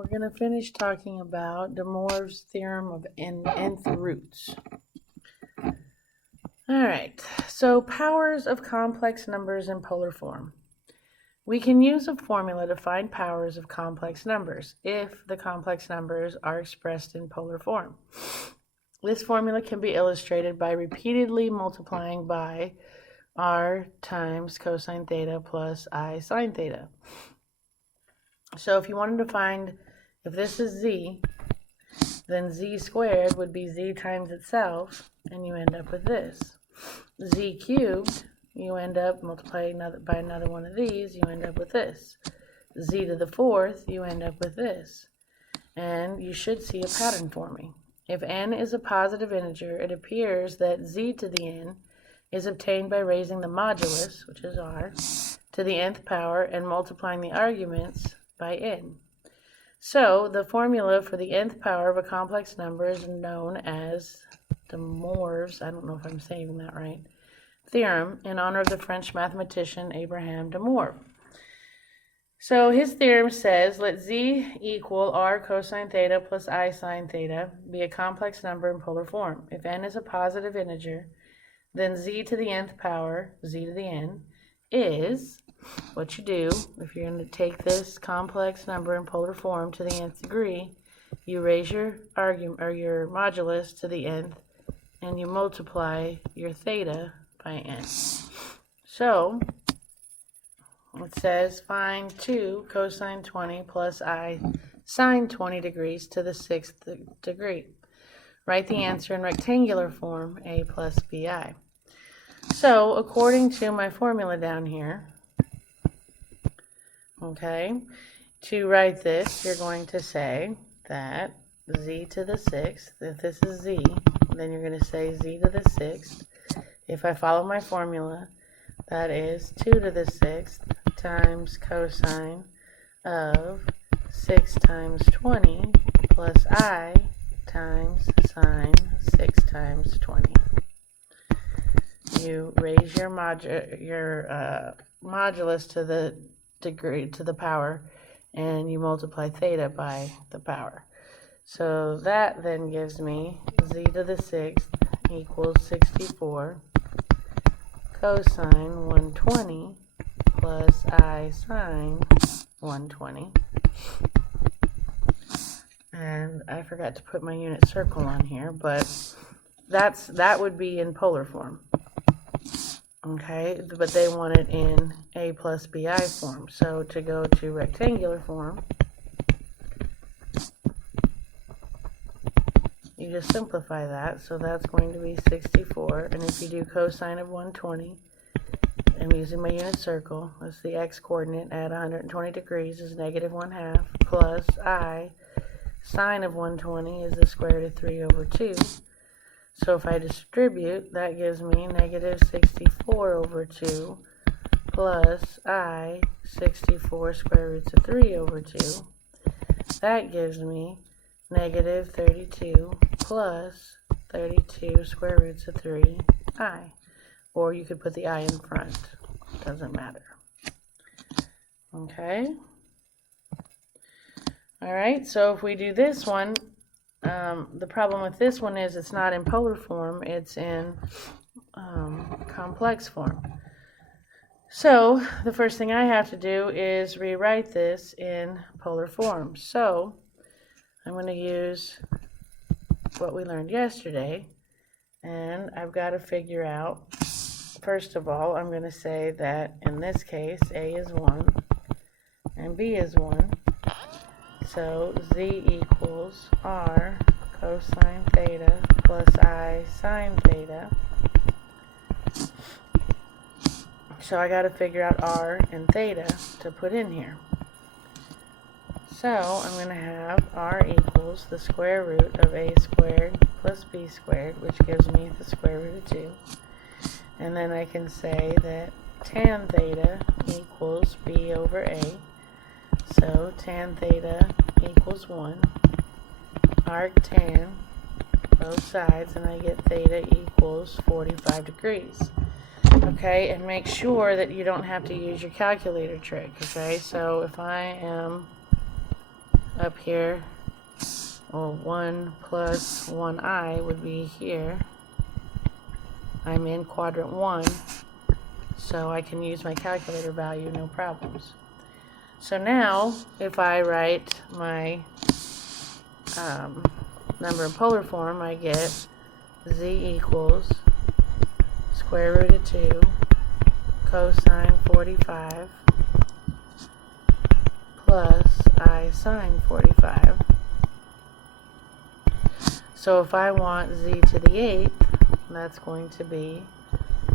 we're going to finish talking about de Moivre's theorem of nth roots. All right, so powers of complex numbers in polar form. We can use a formula to find powers of complex numbers if the complex numbers are expressed in polar form. This formula can be illustrated by repeatedly multiplying by r times cosine theta plus I sine theta. So if you wanted to find, if this is z, then z squared would be z times itself, and you end up with this. Z cubed, you end up multiplying by another one of these, you end up with this. Z to the fourth, you end up with this. And you should see a pattern forming. If n is a positive integer, it appears that z to the n is obtained by raising the modulus, which is r, to the nth power and multiplying the arguments by n. So the formula for the nth power of a complex number is known as de Moivre's, I don't know if I'm saying that right, theorem in honor of the French mathematician Abraham de Moivre. So his theorem says, let z equal r cosine theta plus I sine theta be a complex number in polar form. If n is a positive integer, then z to the nth power, z to the n, is what you do if you're going to take this complex number in polar form to the nth degree. You raise your argument or your modulus to the nth, and you multiply your theta by n. So it says find 2 cosine 20 plus I sine 20 degrees to the 6th degree. Write the answer in rectangular form, a plus bi. So according to my formula down here, okay, to write this, you're going to say that z to the 6th, if this is z, then you're going to say z to the 6th. If I follow my formula, that is 2 to the 6th times cosine of 6 times 20 plus I times sine 6 times 20. You raise your modulus to the degree, to the power, and you multiply theta by the power. So that then gives me z to the 6th equals 64 cosine 120 plus I sine 120. And I forgot to put my unit circle on here, but that would be in polar form. Okay, but they want it in a plus bi form. So to go to rectangular form, you just simplify that. So that's going to be 64. And if you do cosine of 120, I'm using my unit circle. That's the x coordinate at 120 degrees is negative 1/2 plus I sine of 120 is the square root of 3 over 2. So if I distribute, that gives me negative 64 over 2 plus I 64 square roots of 3 over 2. That gives me negative 32 plus 32 square roots of 3i. Or you could put the I in front. Doesn't matter. Okay. All right, so if we do this one, the problem with this one is it's not in polar form, it's in complex form. So the first thing I have to do is rewrite this in polar form. So I'm going to use what we learned yesterday, and I've got to figure out, first of all, I'm going to say that in this case A is 1 and B is 1. So z equals r cosine theta plus I sine theta. So I got to figure out r and theta to put in here. So I'm going to have r equals the square root of a squared plus b squared, which gives me the square root of 2. And then I can say that tan theta equals b over a. So tan theta equals 1. Arc tan, both sides, and I get theta equals 45 degrees. Okay, and make sure that you don't have to use your calculator trick. Okay, so if I am up here, well, 1 plus 1i would be here. I'm in quadrant 1, so I can use my calculator value, no problems. So now, if I write my number in polar form, I get z equals square root of 2 cosine 45 plus I sine 45. So if I want z to the 8th, that's going to be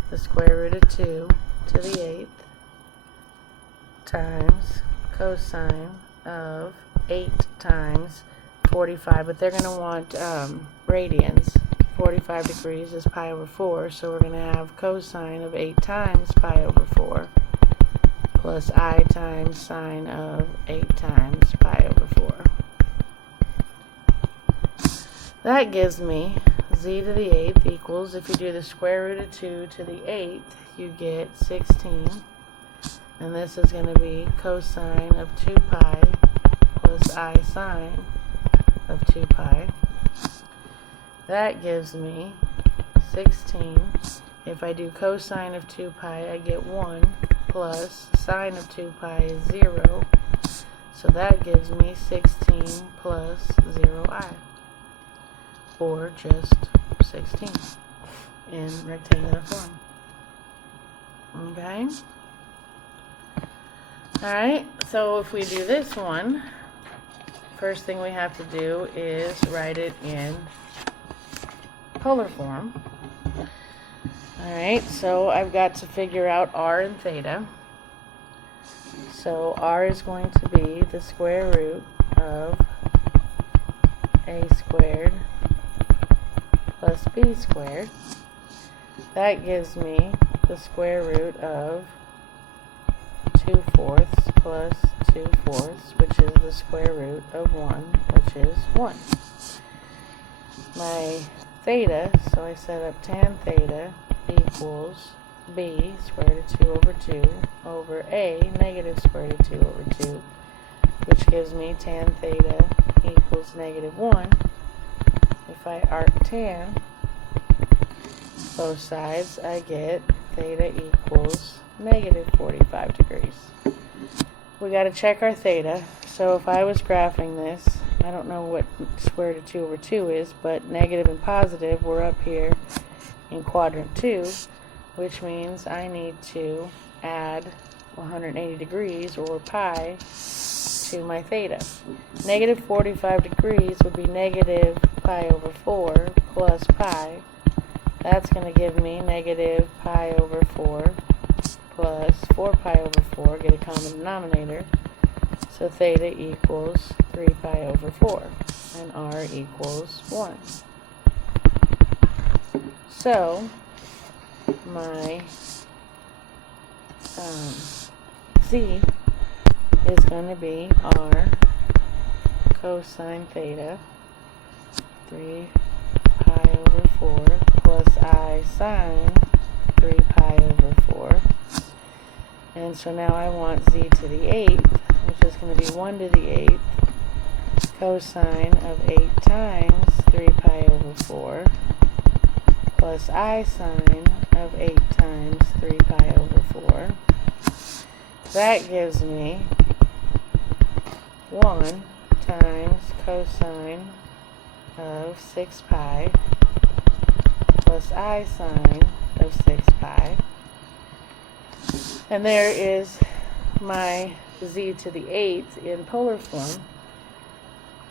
the square root of 2 to the 8th times cosine of 8 times 45, but they're going to want radians. 45 degrees is pi over 4, so we're going to have cosine of 8 times pi over 4 plus I times sine of 8 times pi over 4. That gives me z to the 8th equals, if you do the square root of 2 to the 8th, you get 16. And this is going to be cosine of 2 pi plus I sine of 2 pi. That gives me 16. If I do cosine of 2 pi, I get 1 plus sine of 2 pi is 0. So that gives me 16 plus 0i, or just 16 in rectangular form. Okay? Alright, so if we do this one, first thing we have to do is write it in polar form. Alright, so I've got to figure out r and theta. So r is going to be the square root of a squared plus b squared. That gives me the square root of 2/4 plus 2/4, which is the square root of 1, which is 1. My theta, so I set up tan theta equals b square root of 2 over 2 over a negative square root of 2 over 2, which gives me tan theta equals negative 1. If I arc tan both sides, I get theta equals negative 45 degrees. We got to check our theta. So if I was graphing this, I don't know what square root of 2 over 2 is, but negative and positive, we're up here in quadrant 2, which means I need to add 180 degrees, or pi, to my theta. Negative 45 degrees would be negative pi over 4 plus pi. That's going to give me negative pi over 4 plus 4 pi over 4, get a common denominator. So theta equals 3 pi over 4, and r equals 1. So my z is going to be r cosine theta 3 pi over 4 plus I sine 3 pi over 4. And so now I want z to the 8th, which is going to be 1 to the 8th cosine of 8 times 3 pi over 4 plus I sine of 8 times 3 pi over 4. That gives me 1 times cosine of 6 pi plus I sine of 6 pi. And there is my z to the 8th in polar form.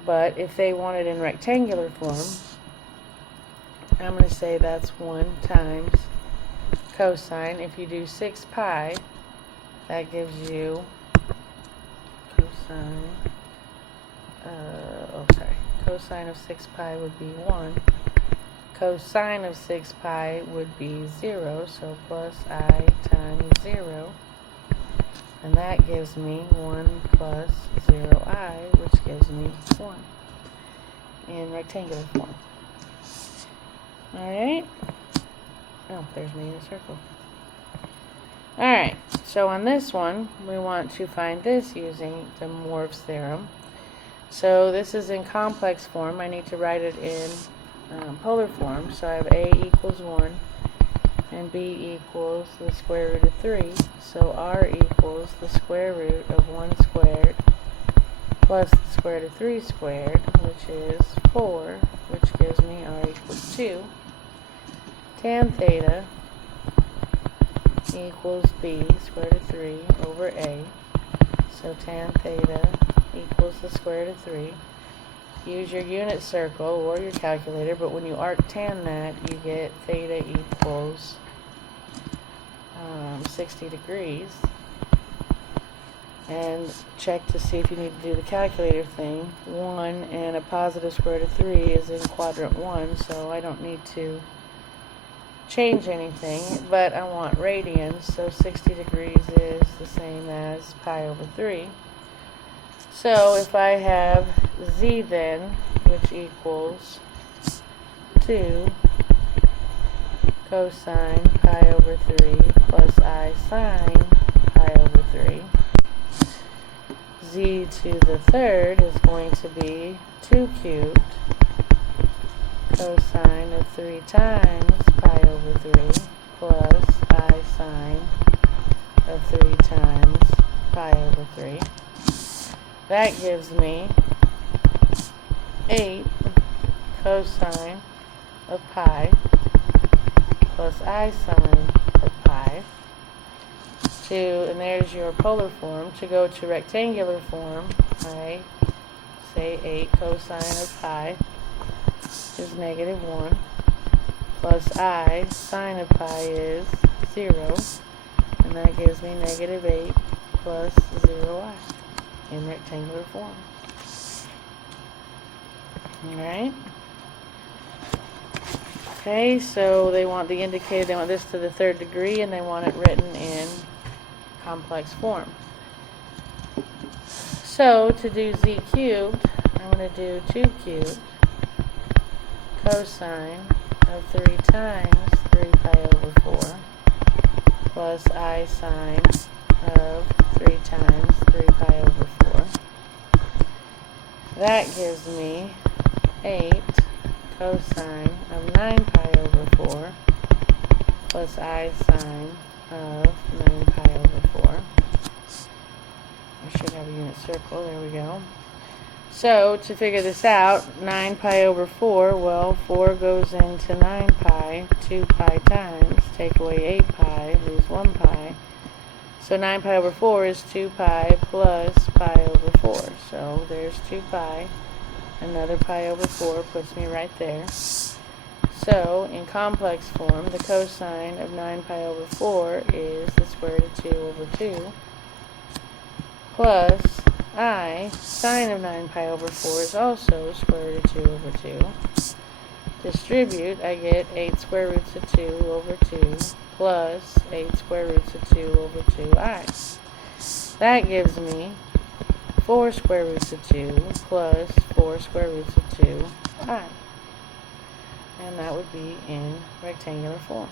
But if they want it in rectangular form, I'm going to say that's 1 times cosine. If you do 6 pi, that gives you cosine, cosine of 6 pi would be 1. Cosine of 6 pi would be 0, so plus I times 0. And that gives me 1 plus 0i, which gives me 1 in rectangular form. Alright. Oh, there's me in a circle. Alright, so on this one, we want to find this using the Moivre's theorem. So this is in complex form. I need to write it in polar form. So I have a equals 1 and b equals the square root of 3. So r equals the square root of 1 squared plus the square root of 3 squared, which is 4, which gives me r equals 2. Tan theta equals b square root of 3 over a. So tan theta equals the square root of 3. Use your unit circle or your calculator, but when you arctan that, you get theta equals 60 degrees. And check to see if you need to do the calculator thing. 1 and a positive square root of 3 is in quadrant 1, so I don't need to change anything, but I want radians, so 60 degrees is the same as pi over 3. So if I have z then, which equals 2 cosine pi over 3 plus I sine pi over 3, z to the third is going to be 2 cubed cosine of 3 times pi over 3 plus I sine of 3 times pi over 3. That gives me 8 cosine of pi plus I sine of pi. And there's your polar form. To go to rectangular form, I say 8 cosine of pi is negative 1 plus I sine of pi is 0, and that gives me negative 8 plus 0i in rectangular form. Alright. Okay, so they want the indicator, they want this to the third degree, and they want it written in complex form. So to do z cubed, I'm going to do 2 cubed cosine of 3 times 3 pi over 4 plus I sine of 3 times 3 pi over 4. That gives me 8 cosine of 9 pi over 4 plus I sine of 9 pi over 4. I should have a unit circle. There we go. So to figure this out, 9 pi over 4, well, 4 goes into 9 pi, 2 pi times, take away 8 pi, lose 1 pi. So 9 pi over 4 is 2 pi plus pi over 4. So there's 2 pi. Another pi over 4 puts me right there. So in complex form, the cosine of 9 pi over 4 is the square root of 2 over 2 plus I sine of 9 pi over 4 is also square root of 2 over 2. Distribute, I get 8 square roots of 2 over 2 plus 8 square roots of 2 over 2i. That gives me 4 square roots of 2 plus 4 square roots of 2i. And that would be in rectangular form.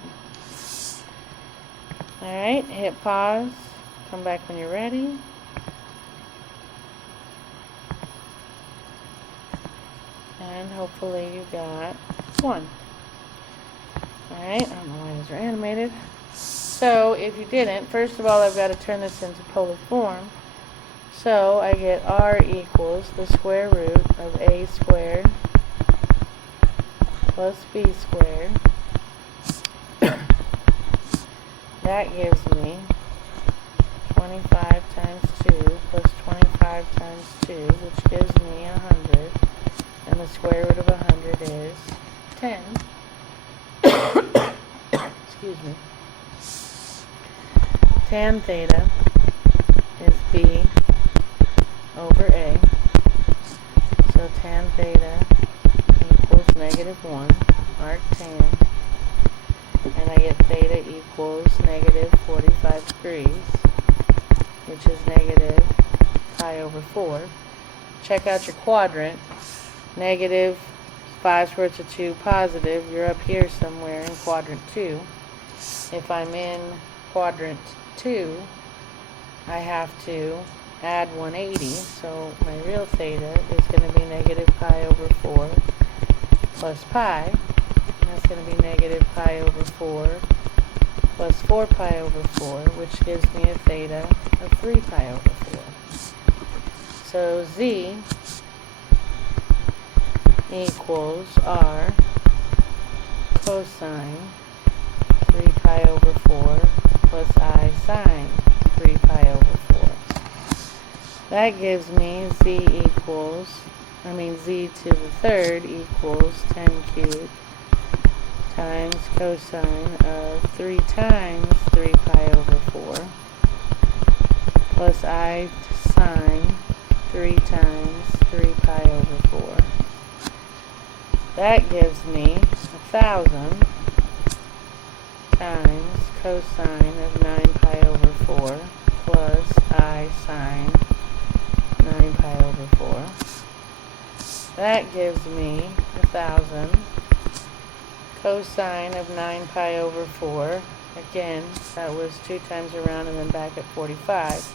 Alright, hit pause. Come back when you're ready. And hopefully you got 1. Alright, I don't know why these are animated. So if you didn't, first of all I've got to turn this into polar form. So I get r equals the square root of a squared plus b squared. That gives me 25 times 2 plus 25 times 2, which gives me 100. And the square root of 100 is 10. Excuse me. Tan theta is b over a. So tan theta equals negative 1, arctan. And I get theta equals negative 45 degrees, which is negative pi over 4. Check out your quadrant. Negative 5 square root of 2 positive, you're up here somewhere in quadrant 2. If I'm in quadrant 2, I have to add 180, so my real theta is going to be negative pi over 4 plus pi. And that's going to be negative pi over 4 plus 4 pi over 4, which gives me a theta of 3 pi over 4. So z equals r cosine 3 pi over 4 plus I sine 3 pi over 4. That gives me z to the third equals 10 cubed times cosine of 3 times 3 pi over 4 plus I sine 3 times 3 pi over 4. That gives me 1,000 times cosine of 9 pi over 4 plus I sine 9 pi over 4. That gives me 1,000 cosine of 9 pi over 4. Again, that was 2 times around and then back at 45.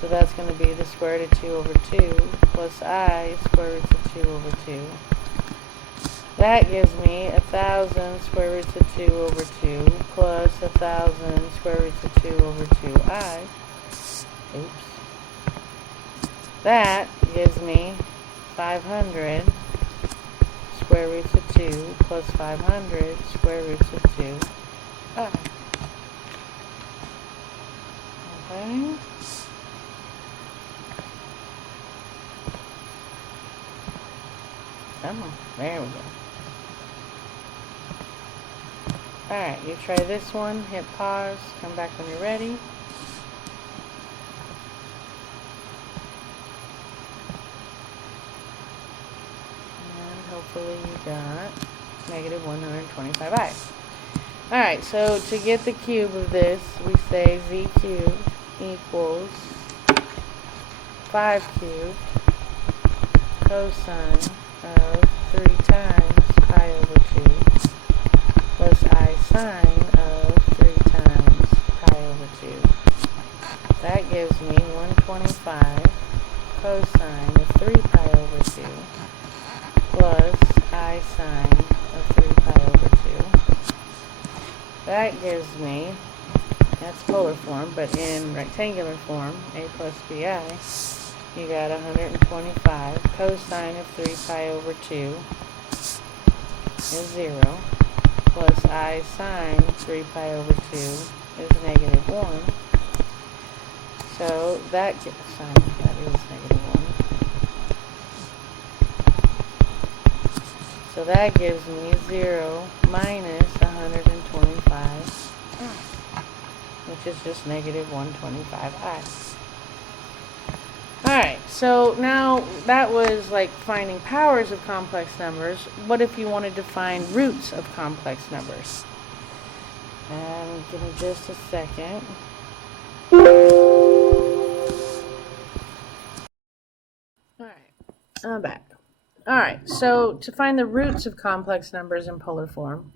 So that's going to be the square root of 2 over 2 plus I square root of 2 over 2. That gives me 1,000 square root of 2 over 2 plus 1,000 square root of 2 over 2I. Oops. That gives me 500 square root of 2 plus 500 square root of 2I. Okay. Come on. There we go. Alright, you try this one, hit pause, come back when you're ready. And hopefully you got negative 125i. Alright, so to get the cube of this, we say z cubed equals 5 cubed cosine of 3 times pi over 2 plus I sine of 3 times pi over 2. That gives me 125 cosine of 3 pi over 2 plus I sine of 3 pi over 2. That gives me, that's polar form, but in rectangular form, a plus bi, you got 125 cosine of 3 pi over 2 is 0 plus I sine 3 pi over 2 is negative 1. So that is negative 1. So that gives me 0 minus 125, which is just negative 125i. Alright, so now that was like finding powers of complex numbers. What if you wanted to find roots of complex numbers? Give me just a second. Alright, I'm back. Alright, so to find the roots of complex numbers in polar form,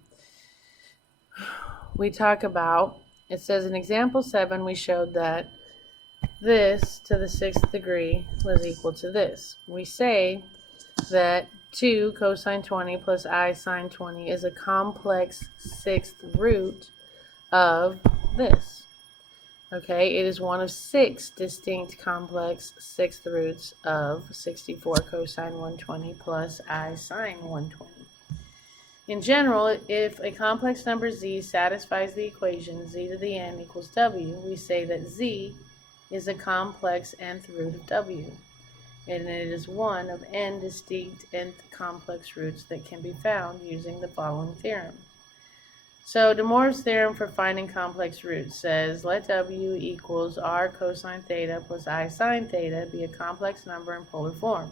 we talk about, it says in example 7, we showed that this to the 6th degree was equal to this. We say that 2 cosine 20 plus I sine 20 is a complex 6th root of this. Okay, it is one of 6 distinct complex 6th roots of 64 cosine 120 plus I sine 120. In general, if a complex number z satisfies the equation z to the n equals w, we say that z is a complex nth root of w, and it is one of n distinct nth complex roots that can be found using the following theorem. So de Moivre's theorem for finding complex roots says, let w equals r cosine theta plus I sine theta be a complex number in polar form.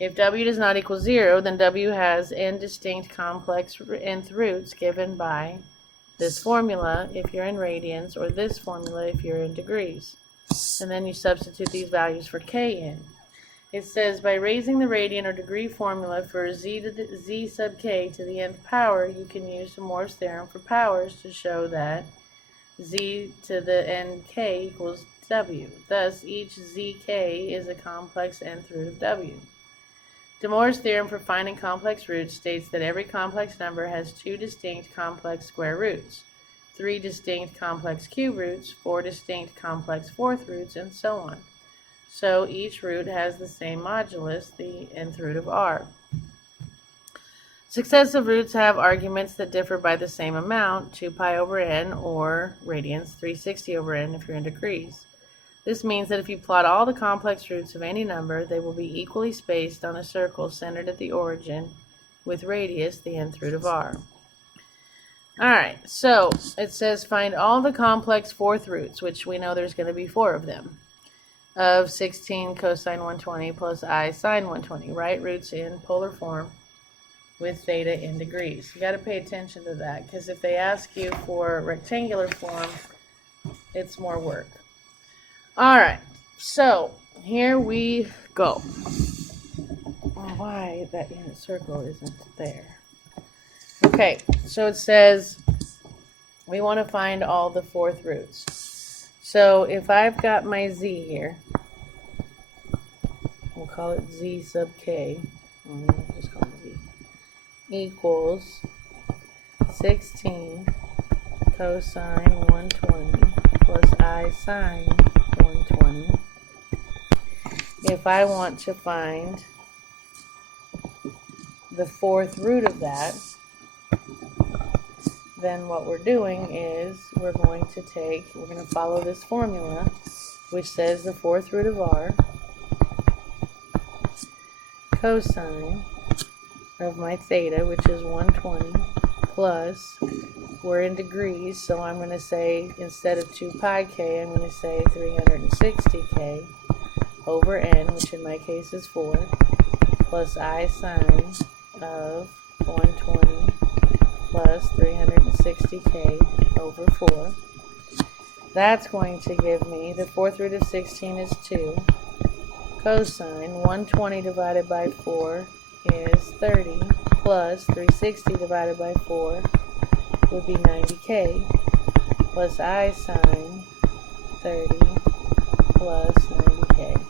If w does not equal 0, then w has n distinct complex nth roots given by this formula if you're in radians, or this formula if you're in degrees. And then you substitute these values for k in. It says by raising the radian or degree formula for z sub k to the nth power, you can use de Moivre's theorem for powers to show that z to the nk equals w. Thus, each zk is a complex nth root of w. De Moivre's theorem for finding complex roots states that every complex number has 2 distinct complex square roots, 3 distinct complex cube roots, 4 distinct complex fourth roots, and so on. So each root has the same modulus, the nth root of r. Successive roots have arguments that differ by the same amount, 2 pi over n, or radians, 360 over n if you're in degrees. This means that if you plot all the complex roots of any number, they will be equally spaced on a circle centered at the origin with radius, the nth root of r. Alright, so it says find all the complex fourth roots, which we know there's going to be 4 of them, of 16 cosine 120 plus I sine 120, right? Roots in polar form with theta in degrees. You got to pay attention to that, because if they ask you for rectangular form, it's more work. Alright, so here we go. Why that unit circle isn't there? Okay, so it says we want to find all the fourth roots. So if I've got my z here, we'll call it z sub k, just call it z, equals 16 cosine 120 plus I sine 120. If I want to find the fourth root of that, then what we're doing is we're going to follow this formula, which says the fourth root of r cosine of my theta, which is 120, plus, we're in degrees, so I'm going to say, instead of 2 pi k, I'm going to say 360k over n, which in my case is 4, plus I sine of 120 plus 360k over 4. That's going to give me, the fourth root of 16 is 2, cosine 120 divided by 4 is 30, plus 360 divided by 4 would be 90k, plus I sine 30 plus 90k.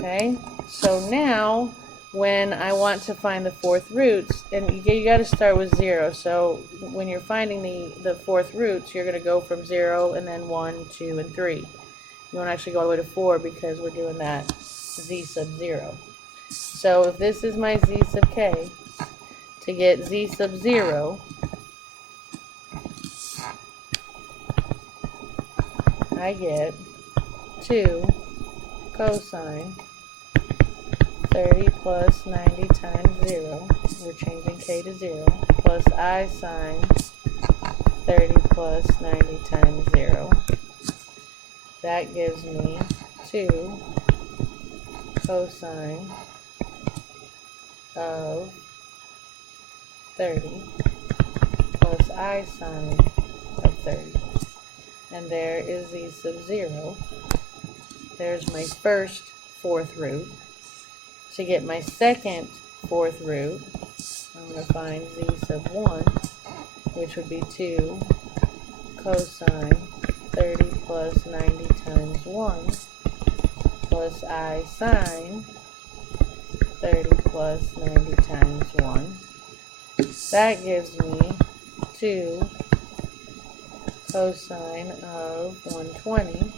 Okay, so now when I want to find the fourth roots, and you got to start with 0, so when you're finding the fourth roots, you're going to go from 0 and then 1, 2, and 3. You won't actually go all the way to 4 because we're doing that z sub 0. So if this is my z sub k, to get z sub 0, I get 2 cosine 30 plus 90 times 0, we're changing k to 0, plus I sine 30 plus 90 times 0. That gives me 2 cosine of 30 plus I sine of 30. And there is z sub 0. There's my first fourth root. To get my second fourth root, I'm going to find z sub 1, which would be 2 cosine 30 plus 90 times 1 plus I sine 30 plus 90 times 1. That gives me 2 cosine of 120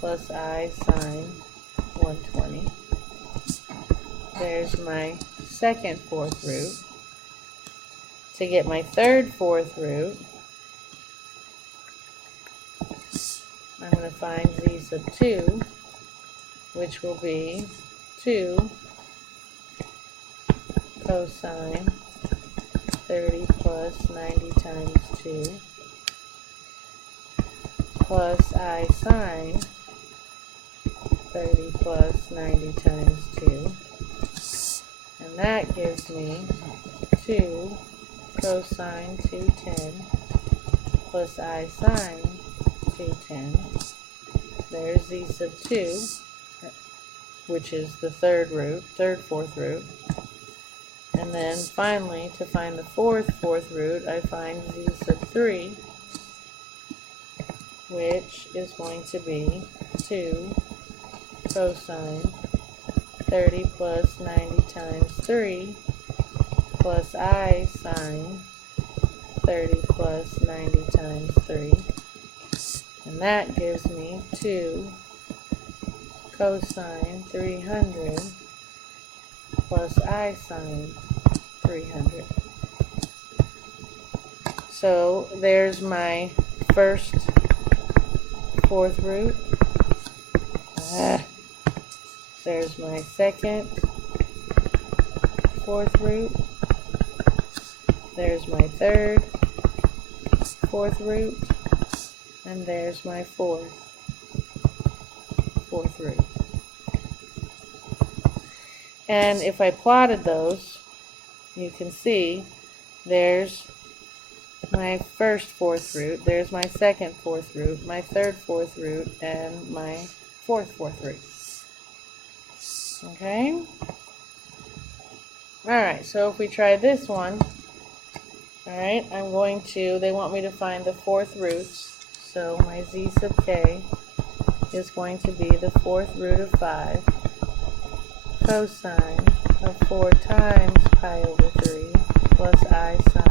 plus I sine 120. There's my second fourth root. To get my third fourth root, I'm going to find z sub 2, which will be 2 cosine 30 plus 90 times 2 plus I sine 30 plus 90 times 2. And that gives me 2 cosine 210 plus I sine 210. There's z sub 2, which is the third fourth root. And then finally, to find the fourth root, I find z sub 3, which is going to be 2 cosine 30 plus 90 times 3 plus I sine 30 plus 90 times 3. And that gives me 2 cosine 300 plus I sine 300. So there's my first fourth root. There's my second fourth root. There's my third fourth root. And there's my fourth root. And if I plotted those, you can see there's my first fourth root, there's my second fourth root, my third fourth root, and my fourth root. Okay? Alright, so if we try this one, alright, they want me to find the fourth roots, so my z sub k is going to be the fourth root of 5 cosine of 4 times pi over 3 plus I sine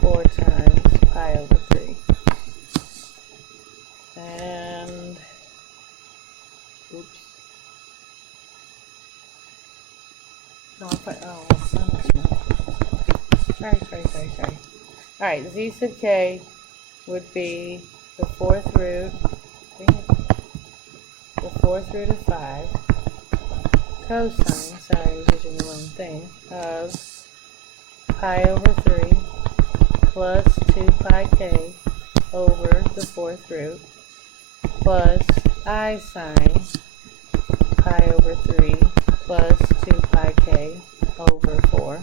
4 times pi over 3. And, oops. No, sorry. Alright, z sub k would be the fourth root of 5 cosine, sorry, I was using the wrong thing, of pi over 3 plus 2 pi k over the fourth root plus I sine pi over 3 plus 2 pi k over 4,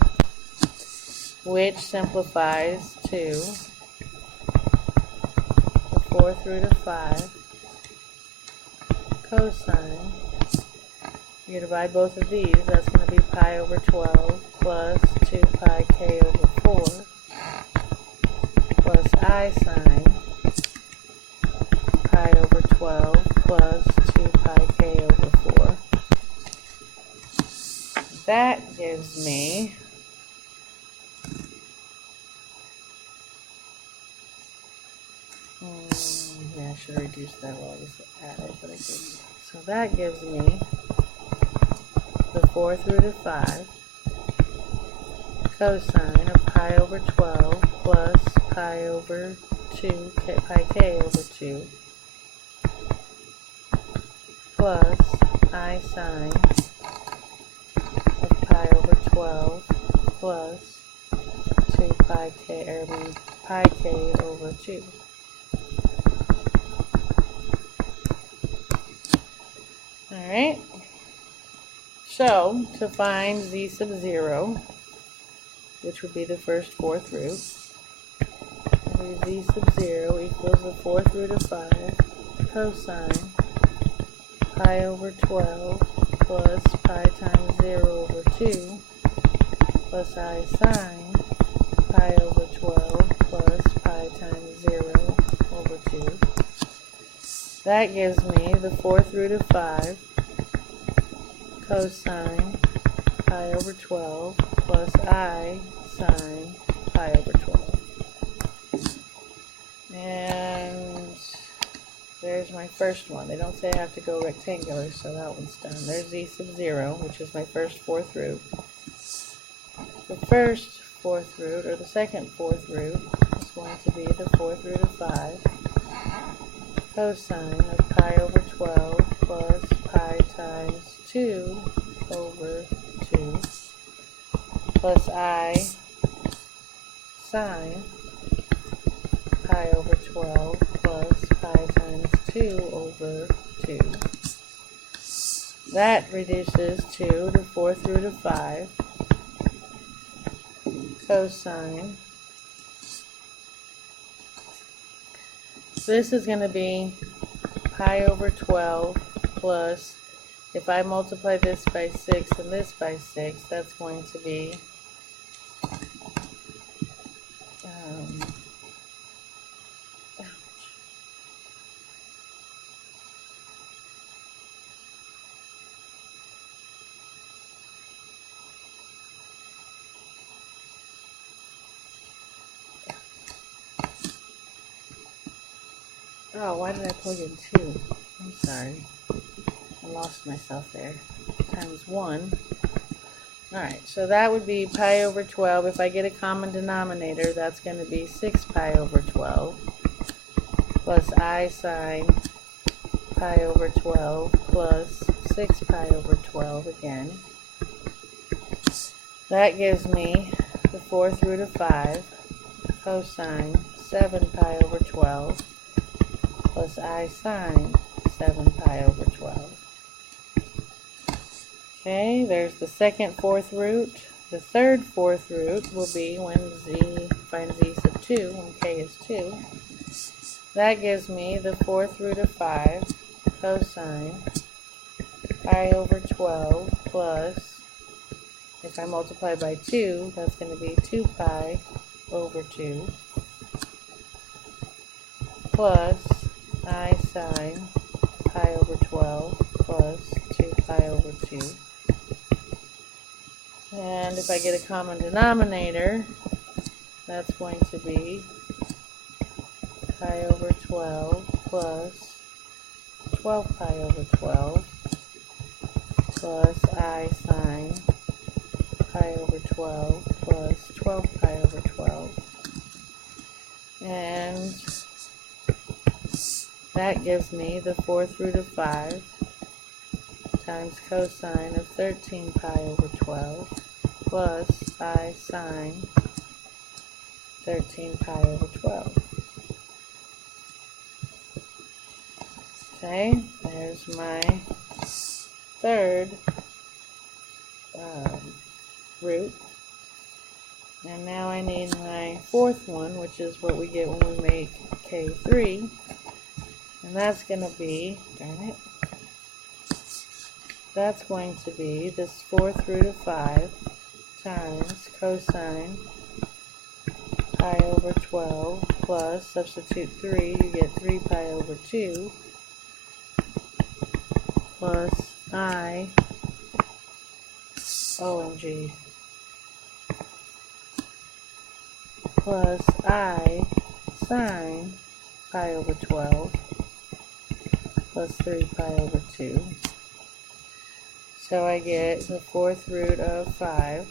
which simplifies to the fourth root of 5 cosine. You divide both of these, that's going to be pi over 12 plus 2 pi k over 4 plus I sine pi over 12 plus 2 pi k over 4. That gives me yeah, I should have reduced that while I was at it, but I didn't. So that gives me the fourth root of 5 cosine of pi over 12 plus pi over 2 pi k over 2 plus I sine of pi over 12 plus 2 pi k, pi k over 2. Alright, so to find z sub 0, which would be the first fourth root, z sub 0 equals the fourth root of 5 cosine pi over 12 plus pi times 0 over 2 plus I sine pi over 12 plus pi times 0 over 2. That gives me the fourth root of 5 cosine pi over 12 plus I sine pi over 12. And there's my first one. They don't say I have to go rectangular, so that one's done. There's z sub 0, which is my first fourth root. The first fourth root, or the second fourth root, is going to be the fourth root of 5 cosine of pi over 12 plus pi times 2 over 2 plus I sine pi over 12 plus pi times 2 over 2. That reduces to the fourth root of 5 cosine. This is going to be pi over 12 plus, if I multiply this by 6 and this by 6, that's going to be Oh, why did I plug in 2? I'm sorry. I lost myself there. Times 1. Alright, so that would be pi over 12. If I get a common denominator, that's going to be 6 pi over 12 plus I sine pi over 12 plus 6 pi over 12 again. That gives me the 4th root of 5 cosine 7 pi over 12 plus I sine 7 pi over 12. Okay, there's the second 4th root. The third 4th root will be when find z sub 2, when k is 2. That gives me the 4th root of 5 cosine pi over 12 plus, if I multiply by 2, that's going to be 2 pi over 2 plus I sine pi over 12 plus 2 pi over 2. And if I get a common denominator, that's going to be pi over 12 plus 12 pi over 12 plus I sine pi over 12 plus 12 pi over 12. And that gives me the 4th root of 5 times cosine of 13 pi over 12 plus I sine 13 pi over 12. Okay, there's my third root. And now I need my 4th one, which is what we get when we make k3. And that's going to be, darn it, that's going to be this 4th root of 5 times cosine pi over 12 plus, substitute 3, you get 3 pi over 2 plus I, OMG, plus I sine pi over 12 plus 3 pi over 2. So I get the 4th root of 5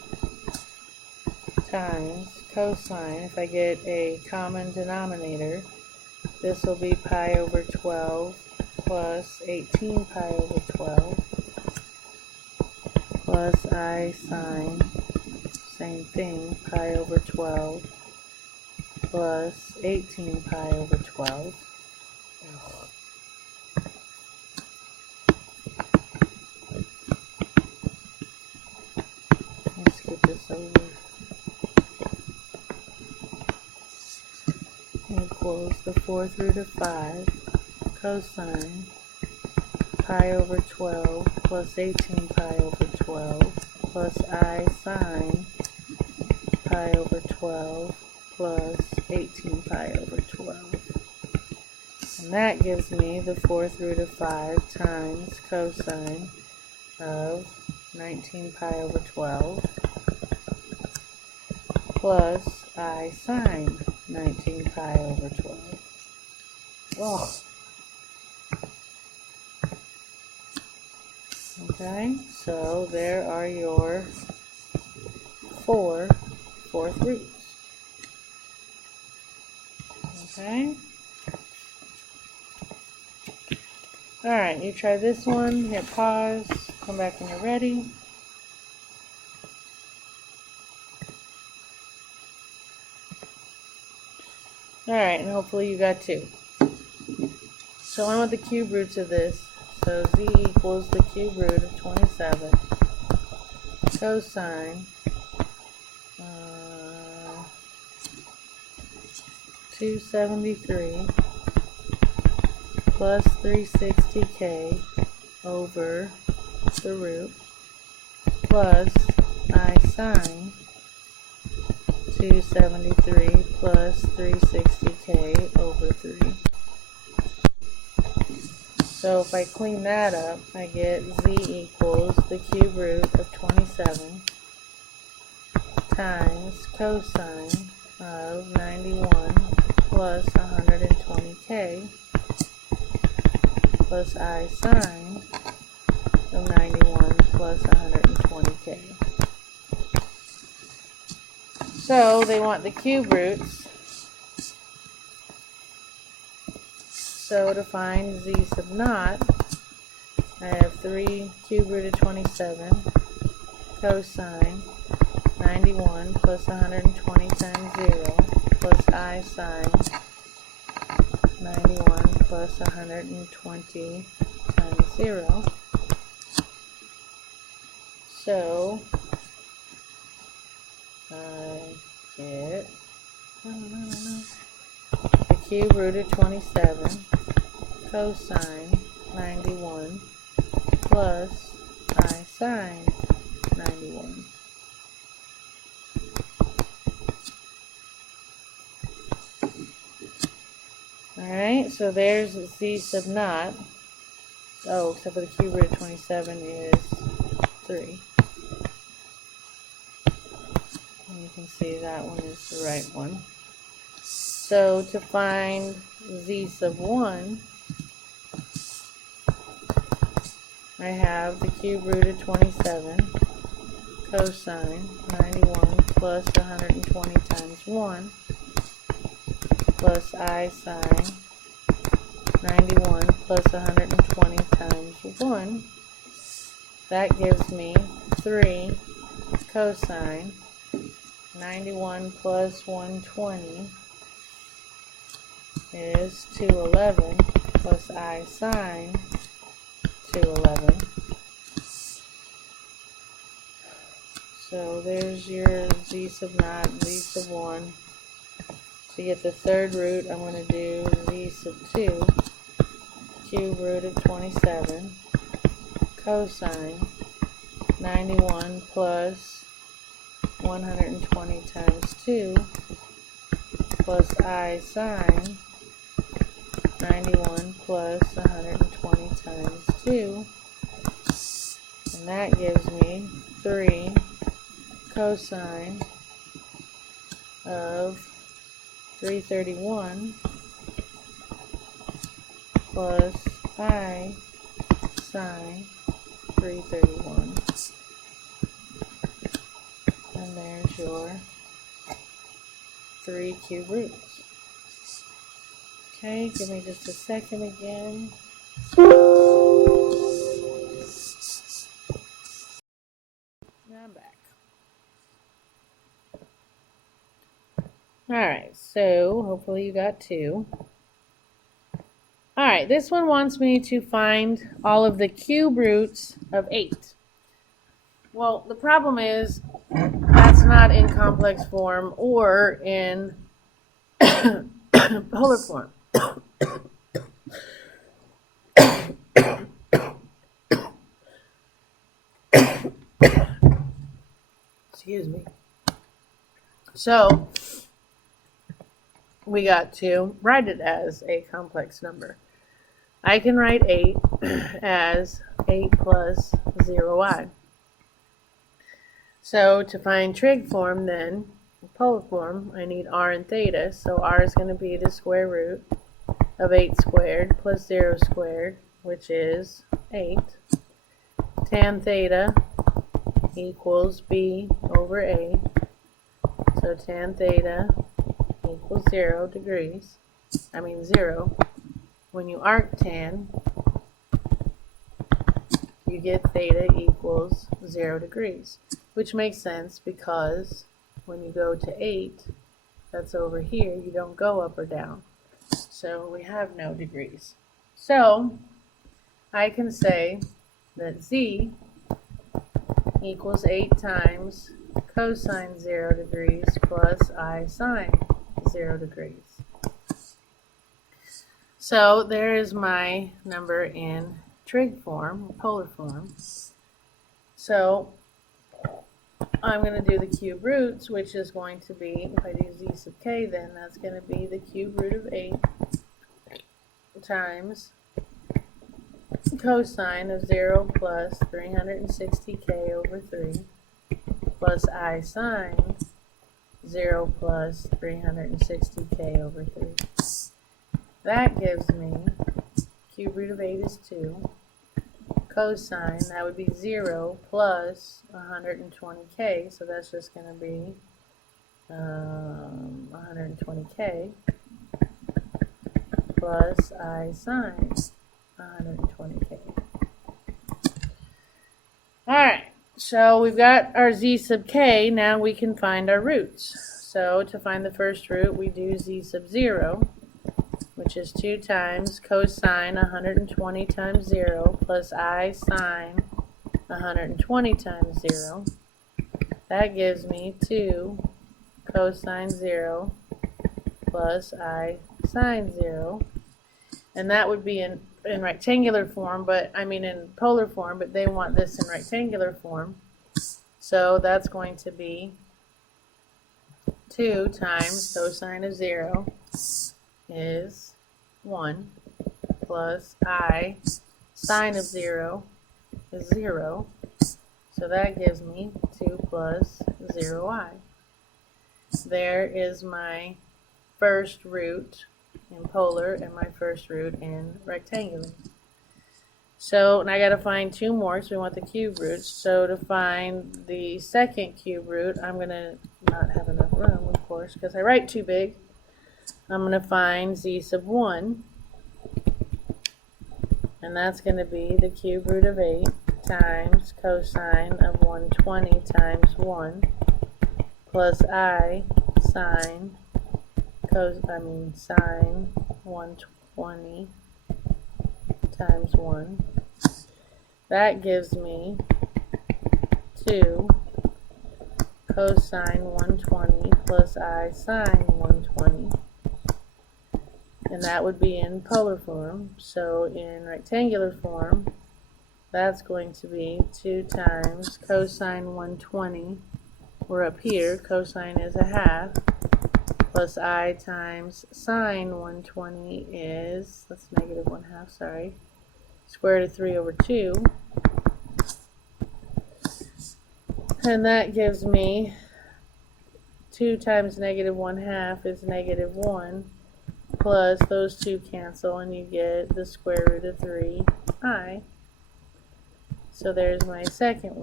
times cosine. If I get a common denominator, this will be pi over 12 plus 18 pi over 12 plus I sine, same thing, pi over 12 plus 18 pi over 12. Let's skip this over. Equals the 4th root of 5 cosine pi over 12 plus 18 pi over 12 plus I sine pi over 12 plus 18 pi over 12. And that gives me the 4th root of 5 times cosine of 19 pi over 12 plus I sine 19 pi over 12. Whoa. Okay, so there are your 4 4th roots. Okay. Alright, you try this one, hit pause, come back when you're ready. Alright, and hopefully you got 2. So I want the cube roots of this. So z equals the cube root of 27 cosine 273 plus 360k over the root plus I sine 273 plus 360k over 3. So if I clean that up, I get z equals the cube root of 27 times cosine of 91 plus 120k plus I sine of 91 plus 120k. So they want the cube roots. So to find z sub naught, I have 3 cube root of 27 cosine 91 plus 120 times 0 plus I sine 91 plus 120 times 0. So I get the cube root of 27 cosine 91 plus I sine 91. Alright, so there's z sub naught. Oh, except for the cube root of 27 is 3. And you can see that one is the right one. So to find z sub 1, I have the cube root of 27 cosine 91 plus 120 times 1 plus I sine 91 plus 120 times 1. That gives me 3 cosine 91 plus 120 is 211 plus I sine 211. So there's your z sub naught, z sub 1. To get the third root, I'm going to do z sub 2, cube root of 27, cosine 91 plus 120 times 2 plus I sine 91 plus 120 times 2, and that gives me 3 cosine of 331 plus I sine 331. And there's your 3 cube roots. Okay, give me just a second again. Now I'm back. Alright, so hopefully you got 2. Alright, this one wants me to find all of the cube roots of 8. Well, the problem is that's not in complex form or in polar form. Excuse me. So we got to write it as a complex number. I can write 8 as 8 plus 0i. So to find trig form then, polar form, I need r and theta. So r is going to be the square root of 8 squared plus 0 squared, which is 8. Tan theta equals b over 8. So tan theta equals 0 degrees. 0. When you arctan, you get theta equals 0 degrees, which makes sense because when you go to 8, that's over here, you don't go up or down. So we have no degrees. So I can say that z equals 8 times cosine 0 degrees plus I sine 0 degrees. So there is my number in trig form, polar form. So I'm going to do the cube roots, which is going to be, if I do z sub k, then that's going to be the cube root of 8 times cosine of 0 plus 360k over 3 plus I sine 0 plus 360k over 3. That gives me cube root of 8 is 2. Cosine, that would be 0 plus 120k, so that's just going to be 120k plus I sine 120k. Alright, so we've got our z sub k, now we can find our roots. So to find the first root, we do z sub 0, which is 2 times cosine 120 times 0 plus I sine 120 times 0. That gives me 2 cosine 0 plus I sine 0. And that would be in rectangular form, but I mean in polar form, but they want this in rectangular form. So that's going to be 2 times cosine of 0 is 1 plus I sine of 0 is 0. So that gives me 2 plus 0I. There is my first root in polar and my first root in rectangular. So now I got to find 2 more because we want the cube roots. So to find the second cube root, I'm going to not have enough room, of course, because I write too big. I'm going to find z sub 1, and that's going to be the cube root of 8 times cosine of 120 times 1 plus I sine sine 120 times 1. That gives me 2 cosine 120 plus I sine 120. And that would be in polar form. So in rectangular form, that's going to be 2 times cosine 120. We're up here, cosine is a half, plus I times sine 120 is, that's negative 1/2, sorry, square root of 3 over 2. And that gives me 2 times negative 1/2 is negative 1, plus those two cancel and you get the square root of 3i. So there's my second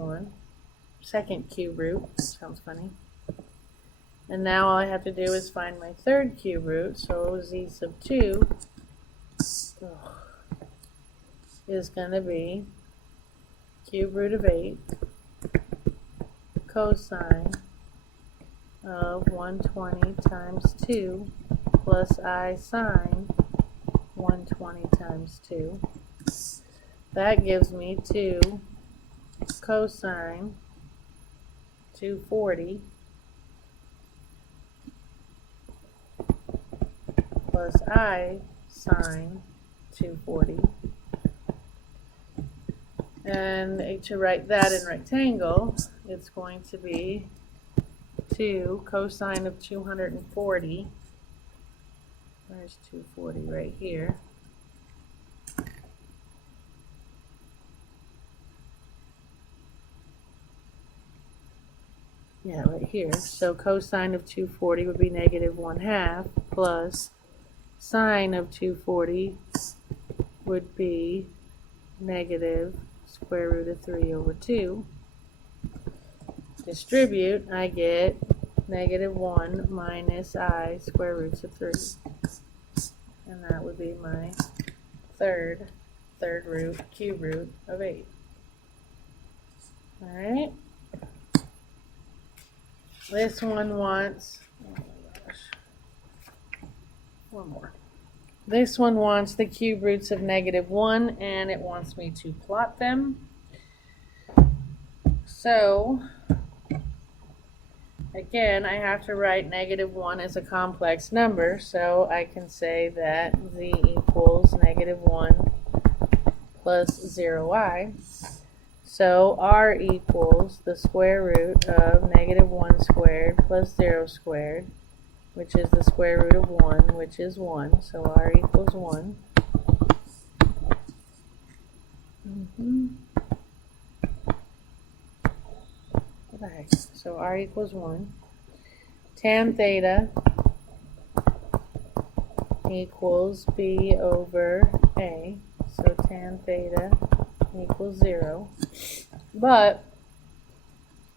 cube root. Sounds funny. And now all I have to do is find my third cube root. So z sub 2 is going to be cube root of 8 cosine of 120 times 2 plus I sine 120 times 2. That gives me 2 cosine 240 plus I sine 240. And to write that in rectangle, it's going to be 2 cosine of 240. There's 240 right here. Yeah, right here. So cosine of 240 would be negative 1/2 plus sine of 240 would be negative square root of 3 over 2. Distribute, I get negative 1 minus I square roots of 3. And that would be my third root, cube root of 8. Alright. This one wants, oh my gosh, one more. This one wants the cube roots of negative 1, and it wants me to plot them. So, again, I have to write negative 1 as a complex number, so I can say that z equals negative 1 plus 0i. So r equals the square root of negative 1 squared plus 0 squared, which is the square root of 1, which is 1. So r equals 1. What the heck? So r equals 1. Tan theta equals b over a. tan theta equals 0. But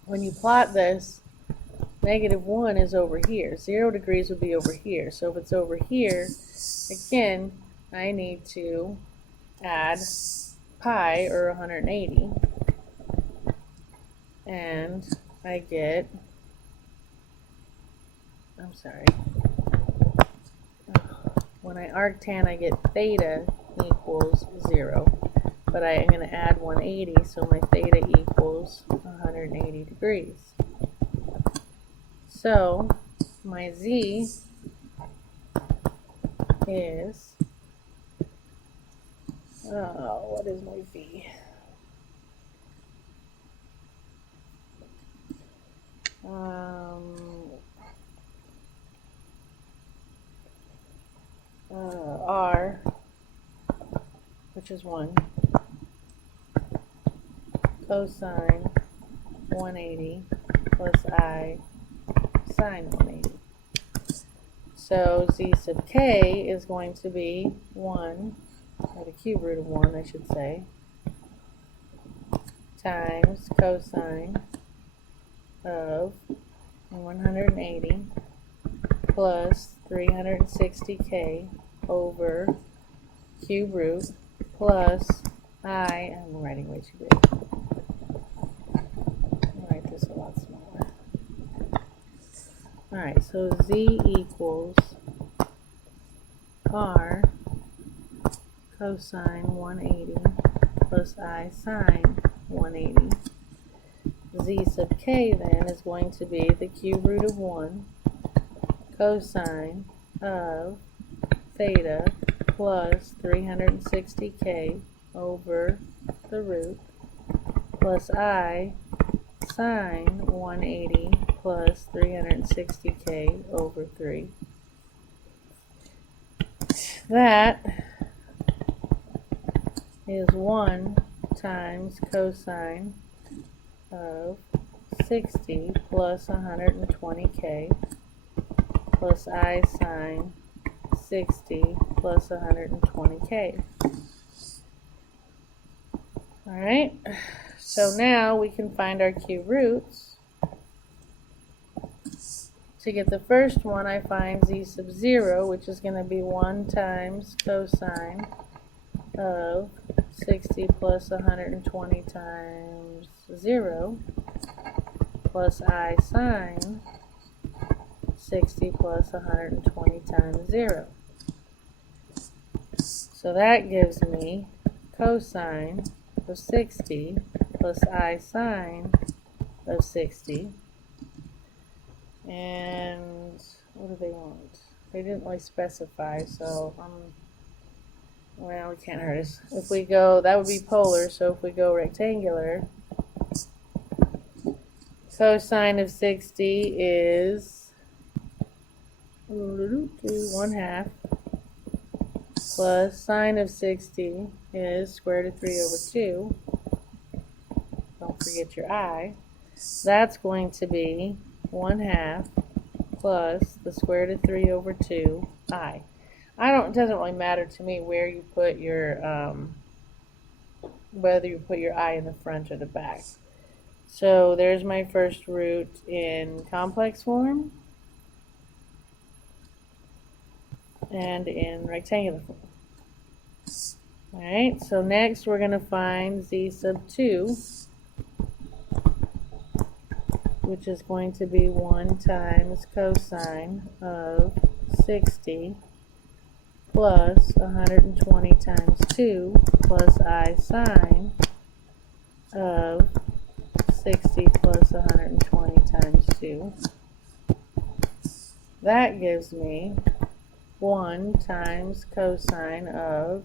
when you plot this, -1 is over here. 0 degrees would be over here. So if it's over here, again, I need to add pi, or 180. And I get, I'm sorry, when I arctan, I get theta equals 0. But I am going to add 180, so my theta equals 180 degrees. So my z is, what is my v? R, which is 1, cosine 180 plus I sine 180. So z sub k is going to be 1, or the cube root of 1, I should say, times cosine of 180 plus 360k over cube root plus I'm writing way too big. I'll write this a lot smaller. Alright, so z equals r cosine 180 plus I sine 180. Z sub k then is going to be the cube root of 1 cosine of theta plus 360k over the root plus I sine 180 plus 360k over 3. That is 1 times cosine of 60 plus 120k plus I sine 60 plus 120k. Alright, so now we can find our cube roots. To get the first one, I find z sub 0, which is going to be 1 times cosine of 60 plus 120 times 0 plus I sine 60 plus 120 times 0. So that gives me cosine of 60 plus I sine of 60. And what do they want? They didn't really specify, so well, it can't hurt us. If we go, that would be polar, so if we go rectangular, cosine of 60 is 1/2 plus sine of 60 is square root of 3 over 2. Don't forget your I. That's going to be 1/2 plus the square root of 3 over 2 I. It doesn't really matter to me where you put your, whether you put your I in the front or the back. So there's my first root in complex form and in rectangular form. Alright, so next we're going to find z sub 2, which is going to be 1 times cosine of 60 plus 120 times 2 plus I sine of 60 plus 120 times 2. That gives me 1 times cosine of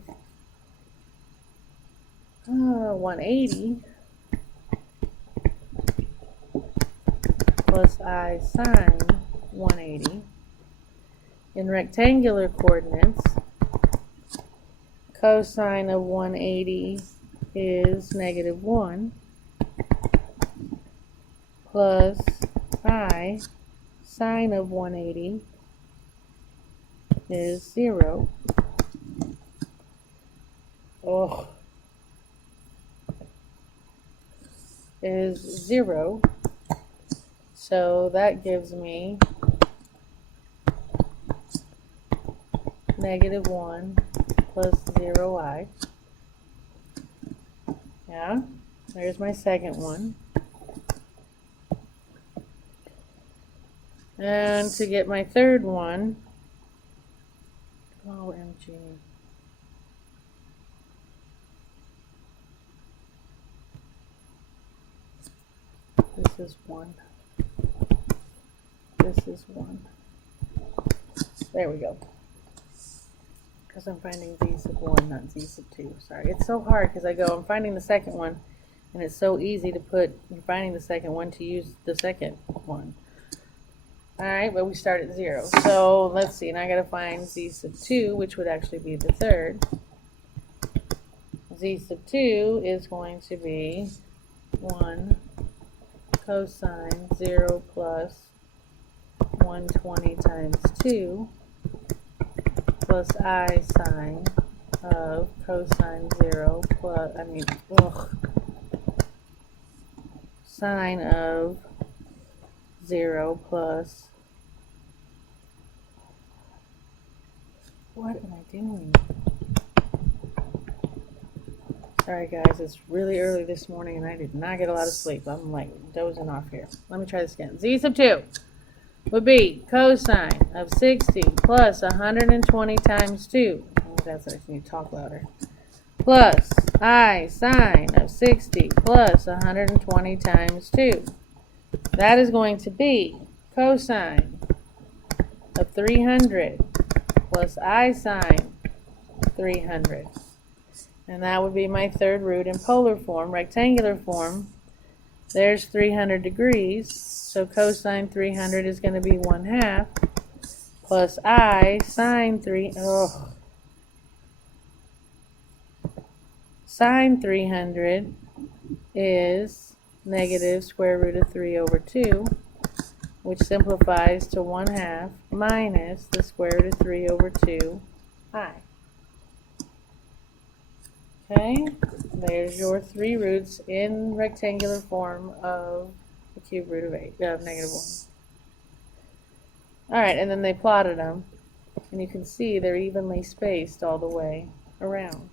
180 plus I sine 180. In rectangular coordinates, cosine of 180 is -1 plus I sine of 180 is 0. Oh, is 0. So that gives me -1 plus 0i. Yeah, there's my second one. And to get my third one, OMG. This is 1. This is 1. There we go. Because I'm finding z sub 1, not z sub 2. Sorry, it's so hard because I'm finding the second one, and it's so easy to put, you're finding the second one to use the second one. Alright, but we start at 0. So let's see, and I gotta find z sub 2, which would actually be the third. Z sub 2 is going to be 1 cosine 0 plus 120 times 2 plus I sine of cosine 0 plus, sine of 0 plus, what am I doing? Sorry guys, it's really early this morning and I did not get a lot of sleep. I'm like dozing off here. Let me try this again. Z sub 2 would be cosine of 60 plus 120 times 2. Oh, that's I need to talk louder. Plus I sine of 60 plus 120 times 2. That is going to be cosine of 300 plus I sine 300. And that would be my third root in polar form. Rectangular form, there's 300 degrees. So cosine 300 is going to be 1/2 plus I sine 300 is negative square root of 3 over 2, which simplifies to 1/2 minus the square root of 3 over 2i. Okay, there's your 3 roots in rectangular form of the cube root of -1. Alright, and then they plotted them, and you can see they're evenly spaced all the way around.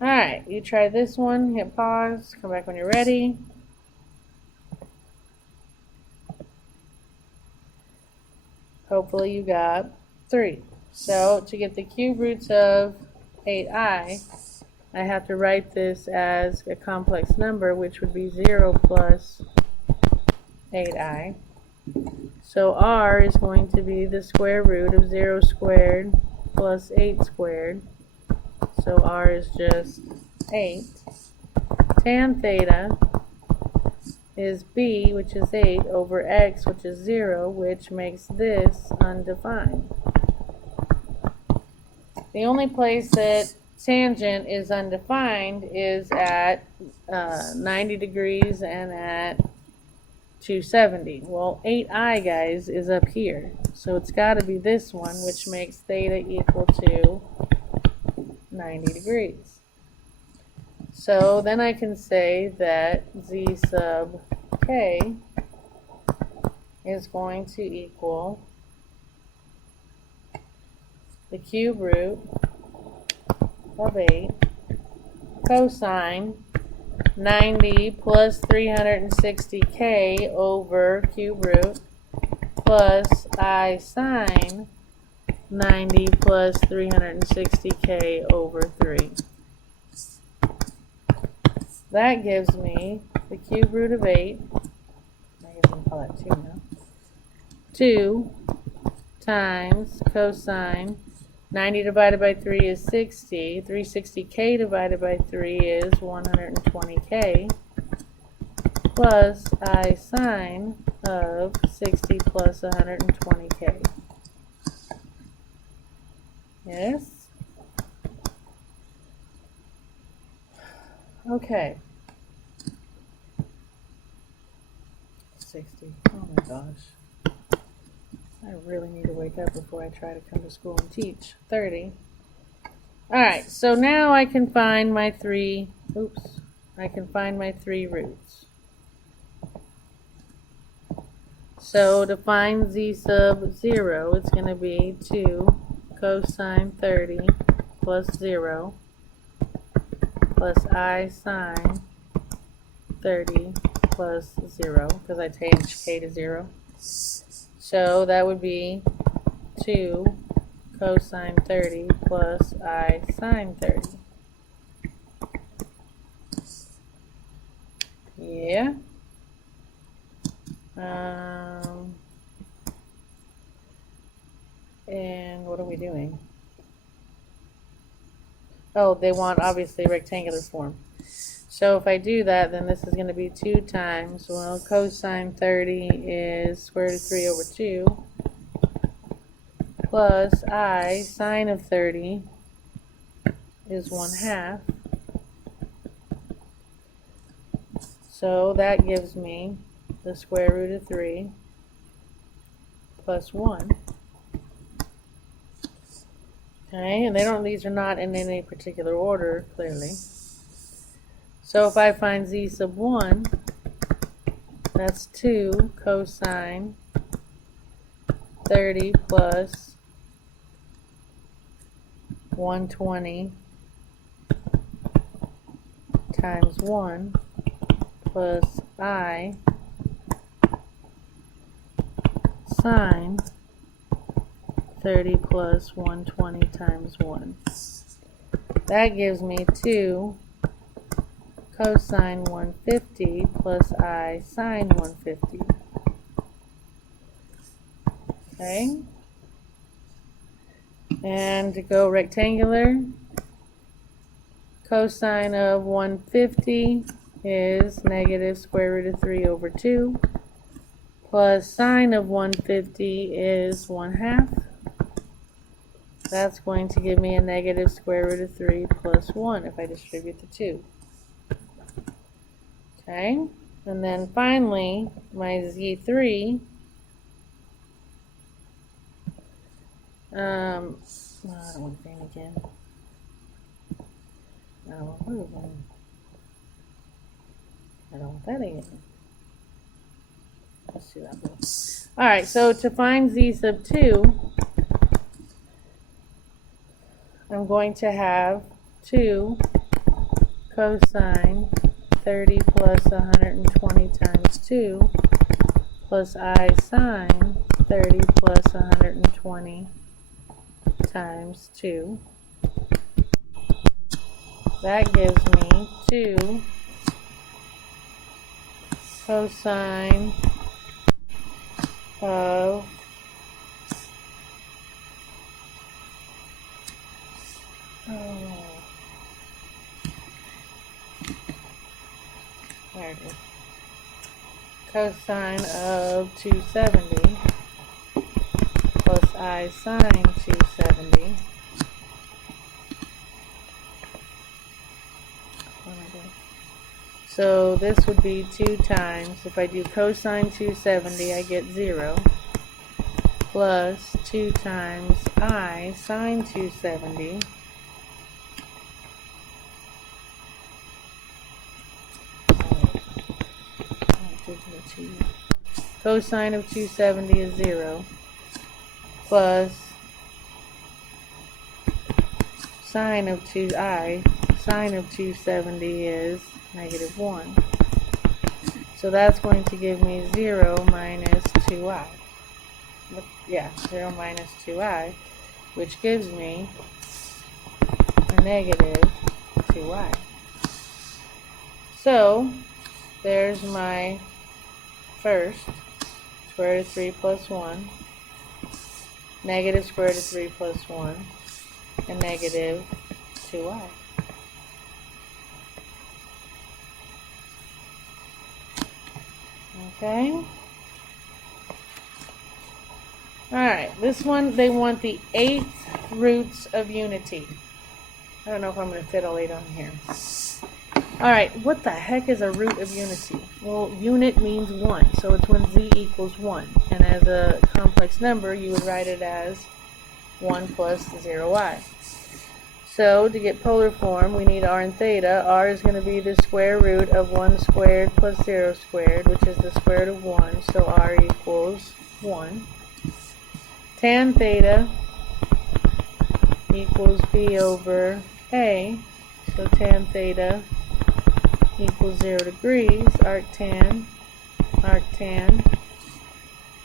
Alright, you try this one, hit pause, come back when you're ready. Hopefully you got 3. So to get the cube roots of 8i, I have to write this as a complex number, which would be 0 plus 8i. So r is going to be the square root of 0 squared plus 8 squared. So r is just 8. Tan theta is b, which is 8, over x, which is 0, which makes this undefined. The only place that tangent is undefined is at 90 degrees and at 270. Well, 8i, guys, is up here. So it's got to be this one, which makes theta equal to 90 degrees. So then I can say that z sub k is going to equal the cube root of 8 cosine 90 plus 360k over cube root plus I sine 90 plus 360k over 3. That gives me the cube root of 8, I guess I'll call that 2 now, 2 times cosine 90 divided by 3 is 60, 360k divided by 3 is 120k, plus I sine of 60 plus 120k. Yes? Okay. 60. Oh my gosh. I really need to wake up before I try to come to school and teach. 30. Alright, so now I can find my 3, oops, I can find my 3 roots. So to find z sub 0, it's going to be 2 cosine 30 plus 0 plus I sine 30 plus 0, because I changed k to 0. So that would be 2 cosine 30 plus I sine 30. Yeah. And what are we doing? Oh, they want obviously rectangular form. So if I do that, then this is going to be 2 times, well, cosine 30 is square root of 3 over 2, plus I sine of 30 is 1/2. So that gives me the square root of 3 plus 1. Okay, and these are not in any particular order, clearly. So if I find z sub 1, that's 2 cosine 30 plus 120 times 1 plus I sine 30 plus 120 times 1. That gives me 2 cosine 150 plus I sine 150. Okay? And to go rectangular, cosine of 150 is negative square root of 3 over 2, plus sine of 150 is 1/2. That's going to give me a negative square root of 3 plus 1 if I distribute the 2. Okay, and then finally, my z3, I don't want to paint again. I don't want that again. Let's do that one. Alright, so to find z sub 2, I'm going to have 2 cosine 30 plus 120 times 2 plus I sine 30 plus 120 times 2. That gives me 2 cosine of there it is. Cosine of 270 plus I sine 270. So this would be 2 times, if I do cosine 270, I get 0, plus 2 times I sine 270. Cosine of 270 is 0, plus sine of 270 is negative 1. So that's going to give me 0 minus 2i. Yeah, 0 minus 2i, which gives me a negative 2i. So there's my first square root of 3 plus 1, negative square root of 3 plus 1, and negative 2i. Okay. Alright, this one, they want the 8 roots of unity. I don't know if I'm going to fit all 8 on here. Alright, what the heck is a root of unity? Well, unit means 1, so it's when z equals 1. And as a complex number, you would write it as 1 plus 0i. So to get polar form, we need r and theta. R is going to be the square root of 1 squared plus 0 squared, which is the square root of 1, so r equals 1. Tan theta equals b over a, so tan theta equals 0 degrees. Arctan,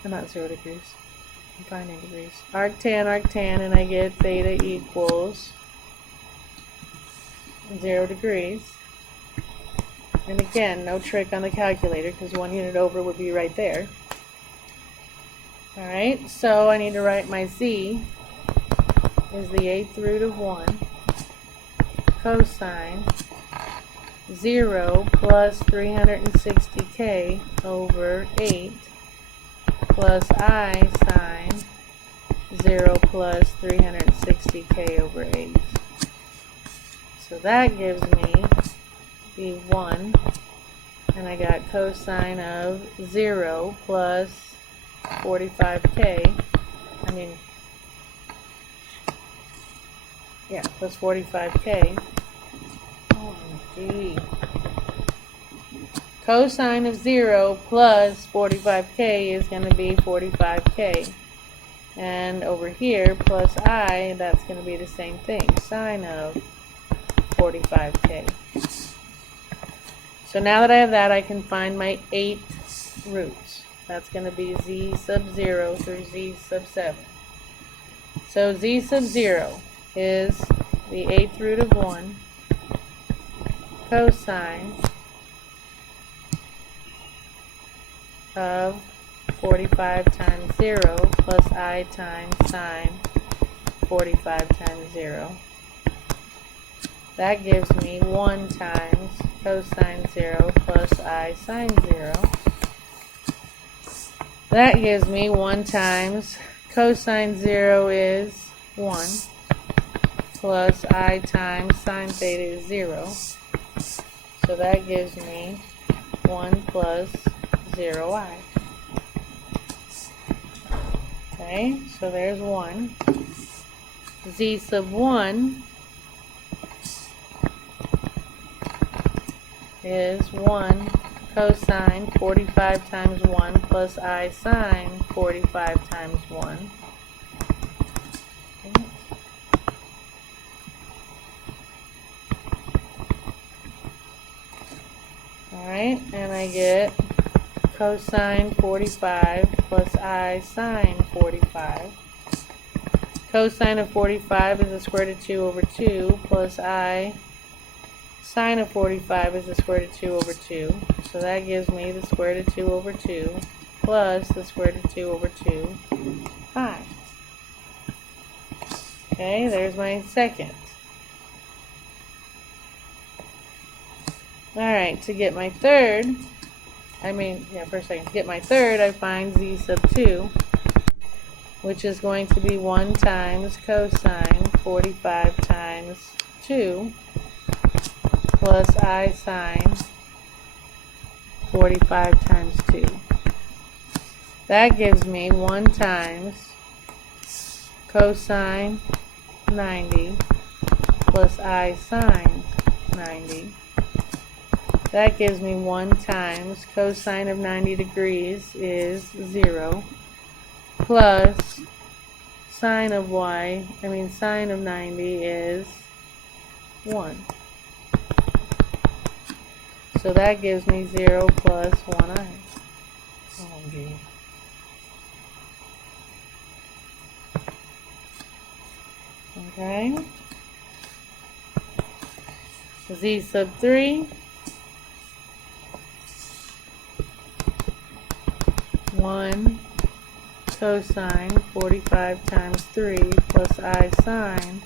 not 0 degrees, I'm finding degrees. Arctan, and I get theta equals 0 degrees. And again, no trick on the calculator because 1 unit over would be right there. Alright, so I need to write my z is the 8th root of 1 cosine 0 plus 360k over 8 plus I sine 0 plus 360k over 8. So that gives me the 1, and I got cosine of 0 plus 45k, plus 45k. OMG. Cosine of 0 plus 45k is going to be 45k. And over here, plus I, that's going to be the same thing, sine of 45k. So now that I have that, I can find my 8 roots. That's going to be z sub 0 through z sub 7. So z sub 0 is the 8th root of 1 cosine of 45 times 0 plus I times sine 45 times 0. That gives me 1 times cosine 0 plus I sine 0. That gives me 1 times cosine 0 is 1 plus I times sine theta is 0. So that gives me 1 plus 0i. Okay, so there's 1. Z sub 1 is 1 cosine 45 times 1 plus I sine 45 times 1. Okay. Alright, and I get cosine 45 plus I sine 45. Cosine of 45 is the square root of 2 over 2 plus I sine of 45 is the square root of 2 over 2. So that gives me the square root of 2 over 2 plus the square root of 2 over 2 pi. Okay, there's my second. Alright, to get my third, to get my third, I find z sub 2, which is going to be 1 times cosine 45 times 2 plus I sine 45 times 2. That gives me 1 times cosine 90 plus I sine 90. That gives me 1 times cosine of 90 degrees is 0 plus sine of 90 is 1. So that gives me 0 plus 1i. OMG. Okay. Z sub 3. 1 cosine 45 times 3 plus I sine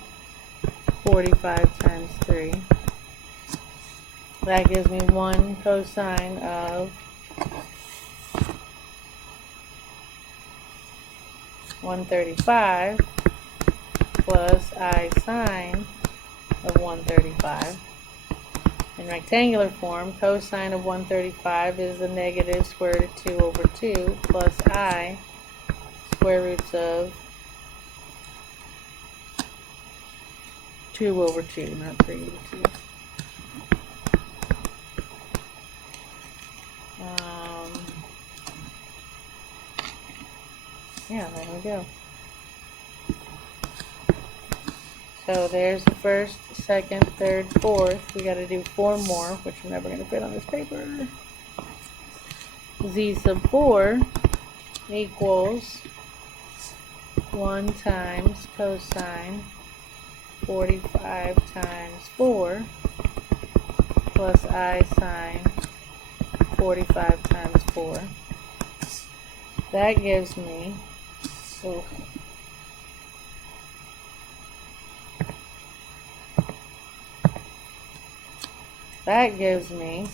45 times 3. That gives me 1 cosine of 135 plus I sine of 135. In rectangular form, cosine of 135 is the negative square root of 2 over 2 plus I square roots of 2 over 2, not 3 over 2. Yeah, there we go. So there's the first, second, third, fourth. We got to do 4 more, which I'm never going to fit on this paper. Z sub 4 equals 1 times cosine 45 times 4 plus I sine 45 times 4. That gives me, that gives me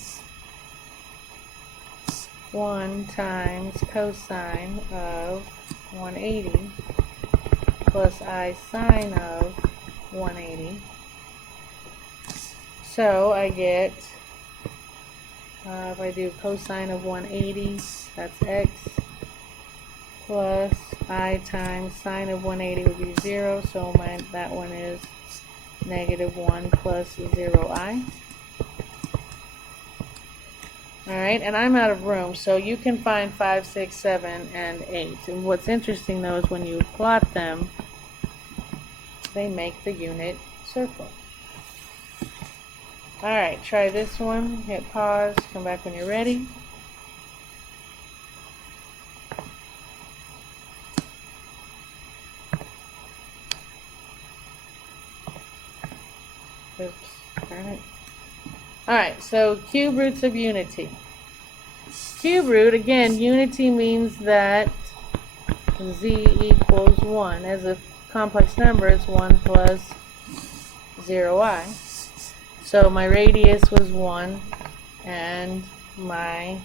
1 times cosine of 180 plus I sine of 180. So I get, if I do cosine of 180, that's x, plus I times sine of 180 would be 0, so that one is -1 plus 0i. Alright, and I'm out of room, so you can find 5, 6, 7, and 8. And what's interesting though is when you plot them, they make the unit circle. Alright, try this one. Hit pause, come back when you're ready. Oops, darn it. Alright, so cube roots of unity. Cube root, again, unity means that z equals 1. As a complex number, it's 1 plus 0i. So my radius was 1, and my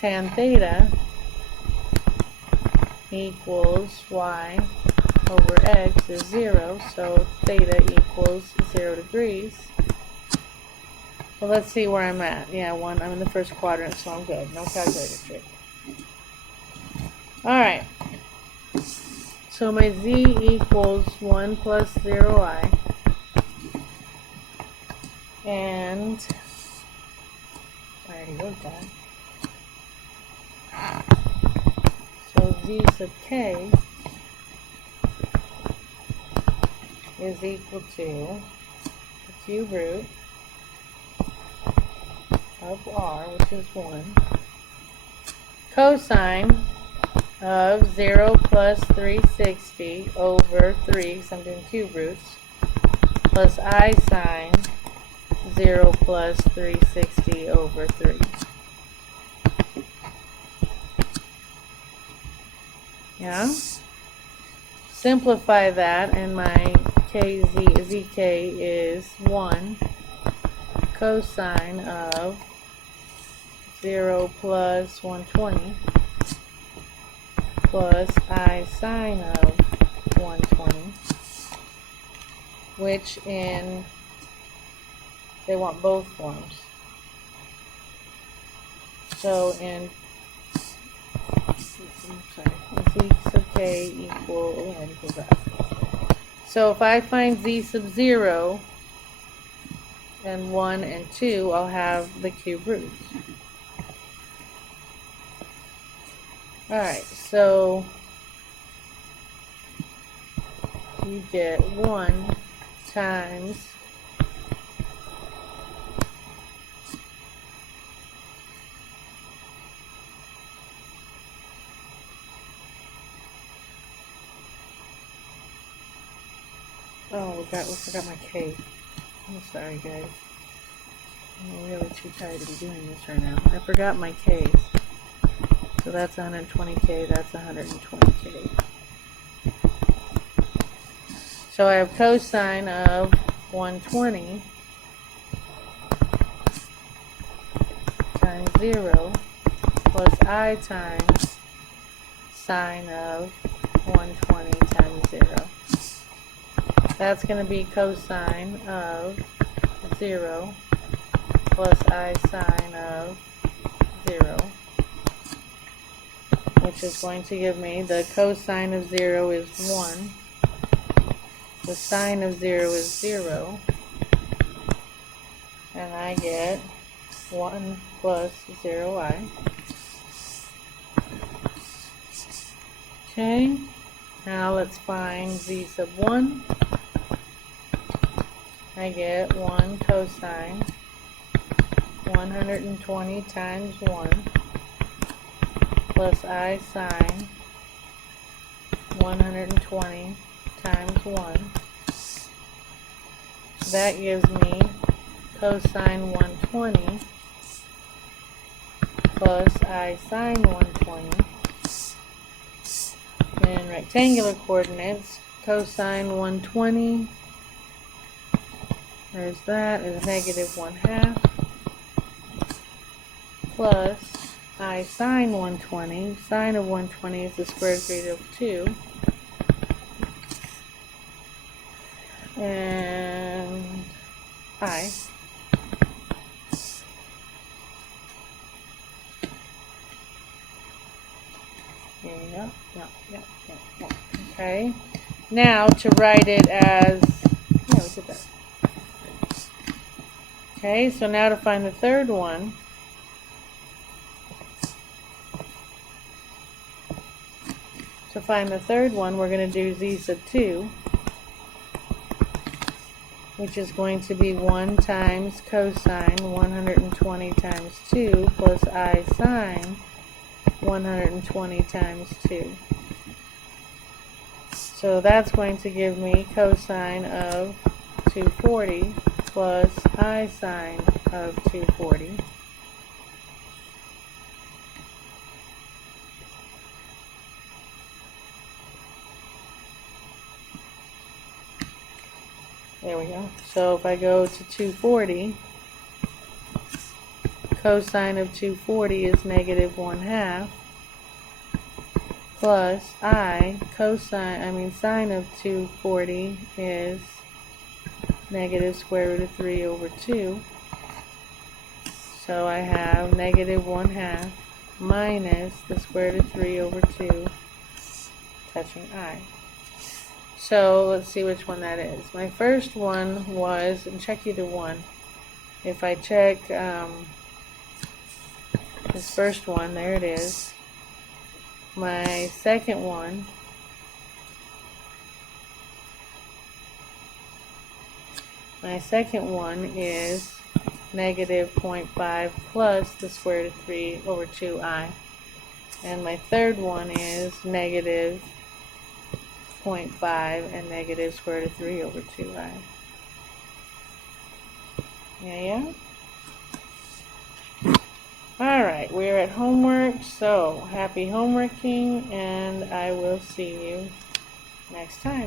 tan theta equals y over x is 0, so theta equals 0 degrees. Well, let's see where I'm at. Yeah, I'm in the first quadrant, so I'm good. No calculator trick. Alright. So my z equals 1 plus 0i. And I already wrote that. So z sub k is equal to the cube root of r, which is 1, cosine of 0 plus 360 over 3, because I'm doing cube roots, plus I sine 0 plus 360 over 3. Yeah? Simplify that, and my zk is 1 cosine of 0 plus 120 plus I sine of 120, which they want both forms. So in z sub k equals that. So if I find z sub 0 and 1 and 2, I'll have the cube roots. Alright, so you get 1 times we forgot my k. I'm sorry, guys. I'm really too tired to be doing this right now. I forgot my k's. So that's 120k, that's 120k. So I have cosine of 120 times 0 plus I times sine of 120 times 0. That's going to be cosine of 0 plus I sine of 0, which is going to give me the cosine of 0 is 1, the sine of 0 is 0, and I get 1 plus 0i. Okay, now let's find z sub 1. I get 1 cosine 120 times 1 plus I sine 120 times 1. That gives me cosine 120 plus I sine 120. In rectangular coordinates, cosine 120, there's that, is negative 1/2, plus I sine 120, sine of 120 is the square root of 2, and I. Yeah. Okay. Now to write it as, we did that. Okay, so now to find the third one. To find the third one, we're going to do z sub 2, which is going to be 1 times cosine 120 times 2 plus I sine 120 times 2. So that's going to give me cosine of 240 plus I sine of 240. There we go. So if I go to 240, cosine of 240 is negative 1/2 plus sine of 240 is negative square root of 3 over 2. So I have negative 1/2 minus the square root of 3 over 2 touching I. So let's see which one that is. My first one was, and check either one. If I check this first one, there it is. My second one is negative 0.5 plus the square root of 3 over 2i. And my third one is negative 0.5 and negative square root of 3 over 2i. Yeah? Alright, we're at homework, so happy homeworking, and I will see you next time.